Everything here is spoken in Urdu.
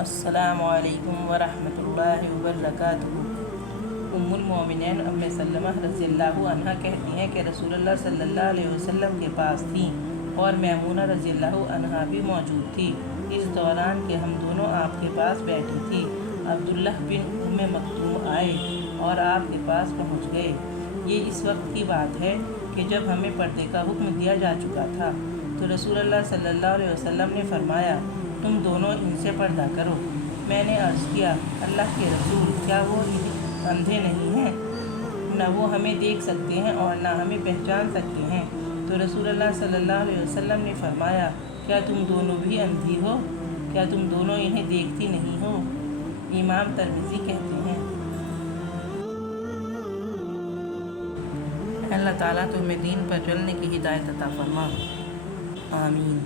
السلام علیکم ورحمۃ اللہ وبرکاتہ۔ ام المومنین ام سلمہ رضی اللہ عنہ کہتی ہیں کہ رسول اللہ صلی اللہ علیہ وسلم کے پاس تھیں اور میمونہ رضی اللہ عنہ بھی موجود تھی۔ اس دوران کہ ہم دونوں آپ کے پاس بیٹھی تھی، عبداللہ بن ام مکتوم آئے اور آپ کے پاس پہنچ گئے۔ یہ اس وقت کی بات ہے کہ جب ہمیں پردے کا حکم دیا جا چکا تھا، تو رسول اللہ صلی اللہ علیہ وسلم نے فرمایا، تم دونوں ان سے پردہ کرو۔ میں نے عرض کیا، اللہ کے رسول، کیا وہ اندھے نہیں ہیں؟ نہ وہ ہمیں دیکھ سکتے ہیں اور نہ ہمیں پہچان سکتے ہیں؟ تو رسول اللہ صلی اللہ علیہ وسلم نے فرمایا، کیا تم دونوں بھی اندھی ہو؟ کیا تم دونوں انہیں دیکھتی نہیں ہو؟ امام ترمذی کہتے ہیں۔ اللہ تعالیٰ تمہیں دین پر چلنے کی ہدایت عطا فرما، آمین۔